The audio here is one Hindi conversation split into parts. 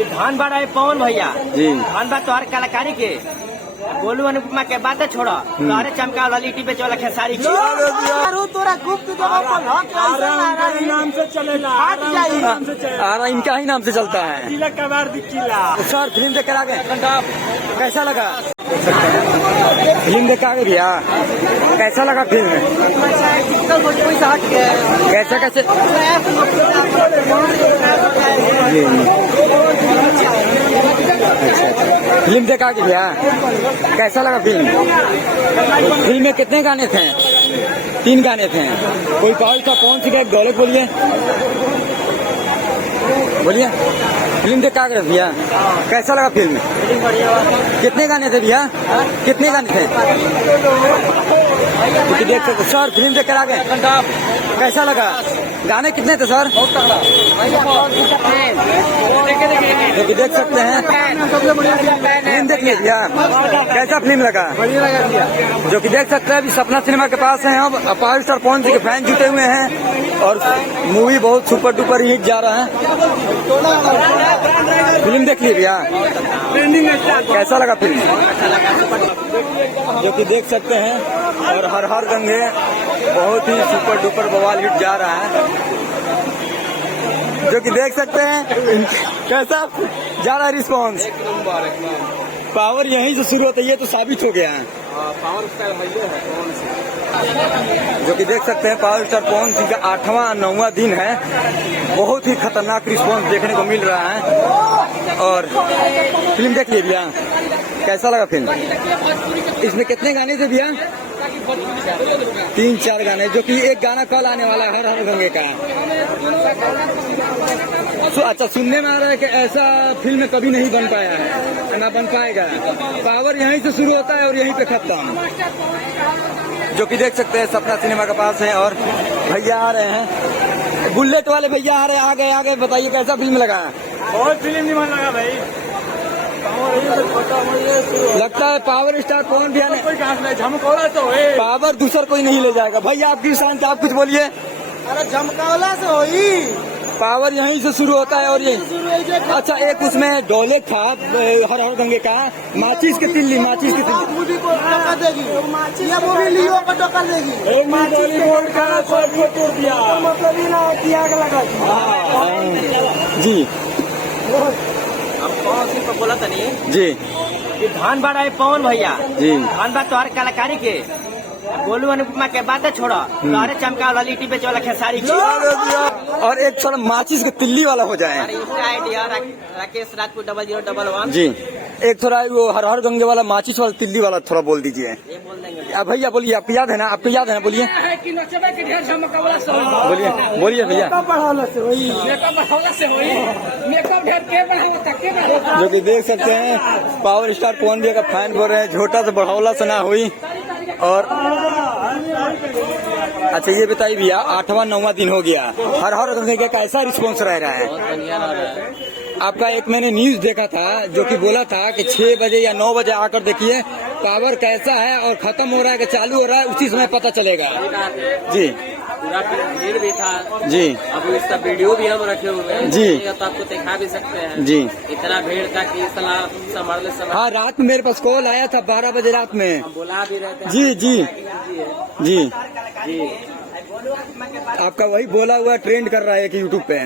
ये धान बाड़ा है पवन भैया जी। धान बा तोहर कलाकारी के गोलू अनुपमा के बात छोड़ा तोहरे चमका वाला लिट्टी बेचे वाला खेसारी के तोरा गुप्त नाम से चलेला आ इनका ही नाम से चलता है। सर फिल्म देख कर आ गए, कैसा लगा? फिल्म देख आ गए भैया, कैसा लगा फिल्म? कैसे कैसे फिल्म देख आ गए भैया, कैसा लगा फिल्म? फिल्म में कितने गाने थे? 3 गाने थे। कोई कॉल था कौन सी दौलत बोलिए बोलिए। फिल्म देख आ गए भैया, कैसा लगा फिल्म? कितने गाने थे भैया? कितने गाने थे? देख सकते सर, फिल्म देख कर आ गए, कैसा लगा? गाने कितने थे सर? जो कि देख सकते हैं, फिल्म देख लीजिए भैया, कैसा फिल्म लगा? जो कि देख सकते हैं अभी सपना सिनेमा के पास है, अब अपार स्टार पवन सिंह के फैन जुटे हुए हैं और मूवी बहुत सुपर डुपर हिट जा रहा है। फिल्म देख ली भैया, कैसा लगा फिल्म? जो कि देख सकते हैं और हर हर गंगे बहुत ही सुपर डुपर बवाल हिट जा रहा है। जो कि देख सकते हैं कैसा जा रहा है रिस्पॉन्स। पावर यहीं से शुरू होता है, ये तो साबित हो गया है। पावर स्टार जो कि देख सकते हैं पावर स्टार पवन सिंह का 8वां 9वां दिन है, बहुत ही खतरनाक रिस्पॉन्स देखने को मिल रहा है। और फिल्म देख ली भैया, कैसा लगा फिल्म? इसमें कितने गाने थे भैया? 3-4 गाने, जो कि एक गाना कल आने वाला है हर हर गंगे का। अच्छा, सुनने में आ रहा है कि ऐसा फिल्म कभी नहीं बन पाया है, ना बन पाएगा। पावर यहीं से शुरू होता है और यहीं पे खत्म। जो कि देख सकते हैं सपना सिनेमा के पास है और भैया आ रहे हैं, बुलेट वाले भैया आ रहे हैं। आ गए बताइए कैसा फिल्म लगा? बहुत फिल्म नहीं मन लगा भाई, लगता है पावर स्टार पवन भैया ने झमकौला तो है, पावर दूसर कोई नहीं ले जाएगा। भैया आपकी शांति, आप कुछ बोलिए। अरे झमकौला से होई, पावर यहीं से शुरू होता है और ये अच्छा एक उसमें डोले था हर हर गंगे का, माचिस की तिल्ली को टक्कर देगी, ये वो भी लियो को टक्कर देगी। जी अब पवन सिंह को बोला था नहीं जी, ये धान बाड़ा है पवन भैया जी। धान बा तोहर कलाकारी के गोलू अनुपमा के बात छोड़ा तोहरे चमका वाला लिट्टी बेचे वाला खेसारी के और एक थोड़ा माचिस के तिल्ली वाला हो जाए। आइडिया राकेश राजपूत 0011 जी। एक थोड़ा वो हर हर गंगे वाला माचिस वाला तिल्ली वाला थोड़ा बोल दीजिए। ये बोल देंगे। अब भैया बोलिए, आपको याद है ना? आपको याद है ना? बोलिए बोलिए भैया। जो कि देख सकते हैं पावर स्टार पवन भैया का फैन बोल रहे हैं झोटा से बढ़ौला से ना हुई। और अच्छा ये बताइए भैया, 8वां 9वां दिन हो गया, हर हर गंगे का कैसा रिस्पॉन्स रह रहा है? आपका एक मैंने न्यूज देखा था जो कि बोला था कि 6 बजे या 9 बजे आकर देखिए पावर कैसा है और खत्म हो रहा है कि चालू हो रहा है, उसी समय पता चलेगा। जी पूरा भीड़ भी था जी, अब इसका वीडियो भी हम रखे हुए हैं जी, तो आपको दिखा भी सकते हैं जी। इतना भीड़ था कि संभालने समय हाँ, रात में मेरे पास कॉल आया था 12 बजे रात में। बुला भी रहे थे। जी जी जी जी आपका वही बोला हुआ ट्रेंड कर रहा है कि यूट्यूब पे।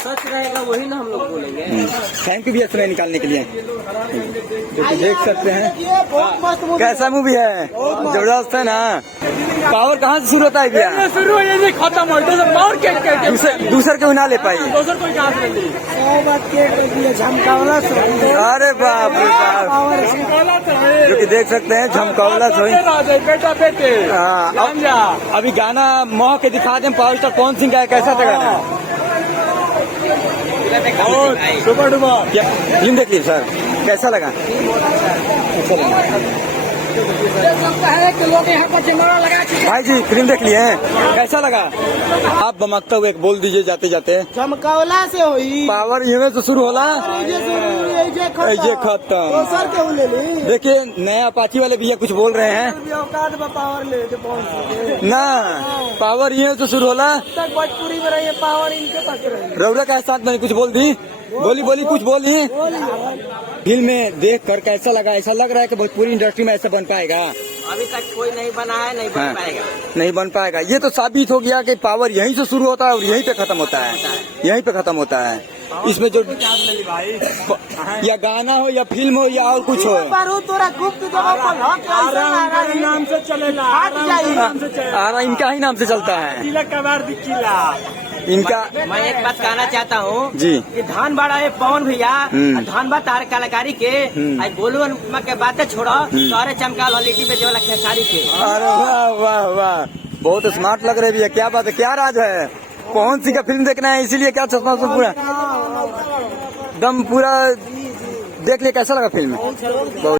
सच रहेगा वही ना हम लोग बोलेंगे। थैंक यू भैया समय निकालने के लिए। जो कि देख सकते हैं कैसा मूवी है, जबरदस्त है ना। पावर कहाँ से शुरू होता है भैया? शुरू हो खत्म हो दूसर क्यों ना ले पाई? अरे बाप रे बाप, जो कि देख सकते हैं झमकौला से बेटा बेटे। हाँ, अभी गाना मोह के दिखा दें, पावर स्टार पवन सिंह का कैसा था गाना? Super duper. फिल्म देख ली सर, कैसा लगा? अच्छा लगा है कि लोग यहाँ पर कैमरा लगा के भाई जी, फिल्म देख लिए हैं, कैसा लगा? आप बमकता हुए बोल दीजिए जाते जाते। झमकौला से हुई, पावर इवे से शुरू होला। ये खत्म। सर के ले ली देखिए नया अपाची वाले भैया कुछ बोल रहे हैं औकात में पावर ले के पहुंच ना, पावर ये तो शुरू होला तक भोजपुरी में रही पावर इनके पास रही। रौरा का साथ मैंने कुछ बोल दी, बोली कुछ बोली। फिल्म में देख कर कैसा लगा? ऐसा लग रहा है कि भोजपुरी इंडस्ट्री में ऐसा बन पाएगा? अभी तक कोई नहीं बना है, नहीं बन पाएगा। नहीं बन पाएगा। ये तो साबित हो गया कि पावर यहीं से शुरू होता है और यहीं पे खत्म होता है, यहीं पे खत्म होता है। इसमें जो या गाना हो या फिल्म हो या और कुछ हो, गुप्त नाम से चलेगा, इनका ही नाम से चलता है इनका। मैं एक बात कहना चाहता हूँ जी कि धानबाड़ा है पवन भैया, धानबाद तार कलाकारी के आज गोलू अनुपमा के बातें छोड़ो, सारे चमका लिट्टी पे जो खेसारी के। अरे वाह वाह वाह, बहुत स्मार्ट लग रहे भैया। क्या बात है, क्या राज है? कौन सी का फिल्म देखना है, इसीलिए क्या चश्मा पूरा दम पूरा देख लिया? कैसा लगा फिल्म? बहुत